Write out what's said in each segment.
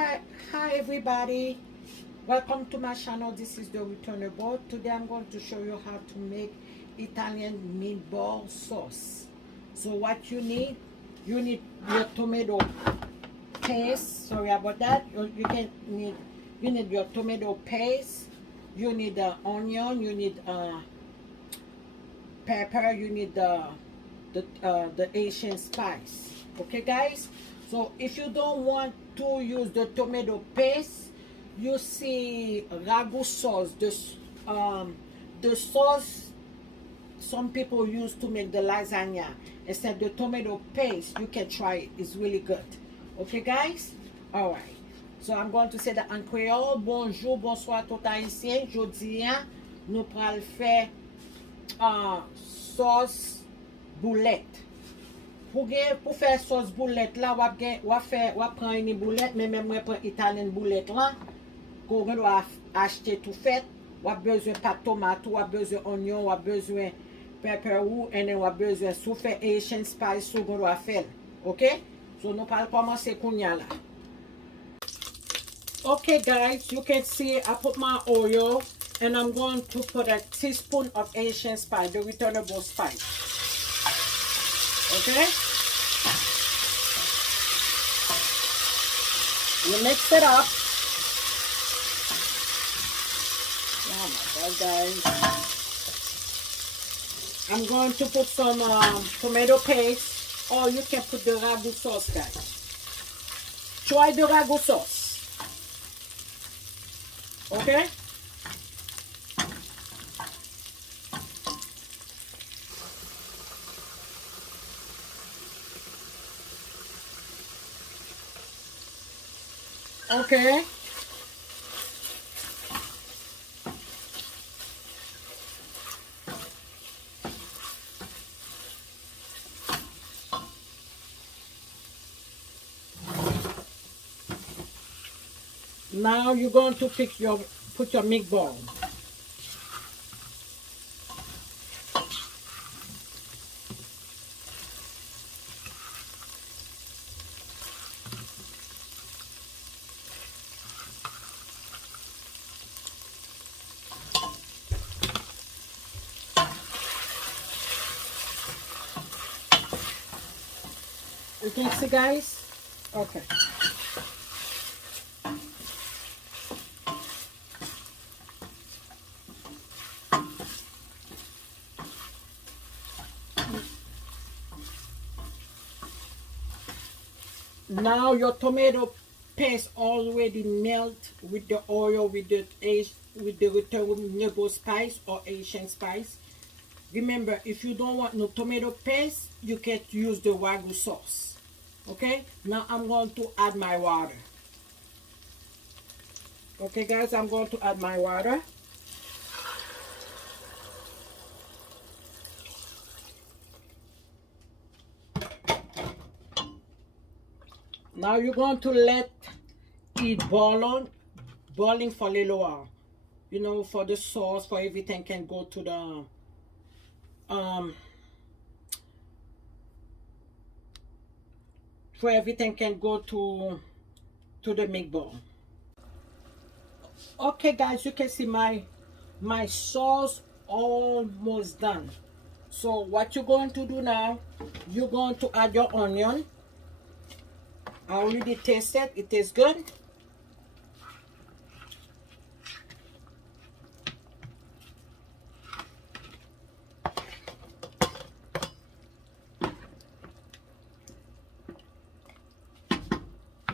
Hi everybody, welcome to my channel. This is Thereturnable. Today I'm going to show you how to make Italian meatball sauce. So what you need your tomato paste. Sorry about that. You need your tomato paste. You need the onion. You need pepper. You need the Asian spice. Okay, guys. So if you don't want to use the tomato paste, you see ragu sauce, the sauce some people use to make the lasagna. Instead of the tomato paste, you can try it. It's really good. Okay, guys? All right. So I'm going to say that en créole. Bonjour, bonsoir tout haïtien. Jodi, nous pral faire sauce boulette. Pour faire sauce boulette là, on prend une boulette, mais même moi prend italien boulette là, qu'on doit acheter tout fait. On a besoin pas de tomate, on a besoin oignon, on a besoin pepper ou et on a besoin sous fait Asian spice sous qu'on doit faire. OK? So nous allons commencer kounya là. Okay guys, you can see I put my oil and I'm going to put a teaspoon of Asian spice, the returnable spice. Okay? You mix it up. Oh my God, guys. I'm going to put some tomato paste, or you can put the ragu sauce, guys. Try the ragu sauce. Okay? Okay. Now you're going to put your meatball. You can see, guys? Okay. Now your tomato paste already melt with the oil, with the returnable spice or Asian spice. Remember, if you don't want no tomato paste, you can use the ragu sauce. Okay, now I'm going to add my water. Okay guys, I'm going to add my water. Now you're going to let it boiling for a little while. You know, for the sauce, for everything can go to the the meatball. Okay guys, you can see my sauce almost done. So what you're going to do now, you're going to add your onion. I already tasted it tastes good.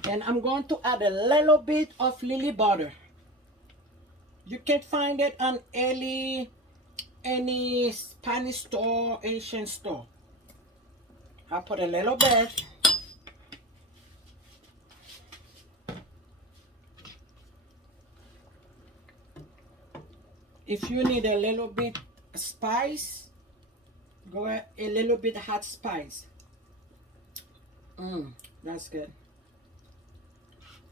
And I'm going to add a little bit of lily butter. You can find it on any Spanish store, Asian store. I put a little bit. If you need a little bit spice, go ahead, a little bit hot spice. That's good.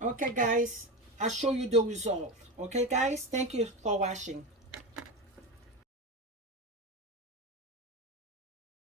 Okay guys, I'll show you the result. Okay guys, thank you for watching.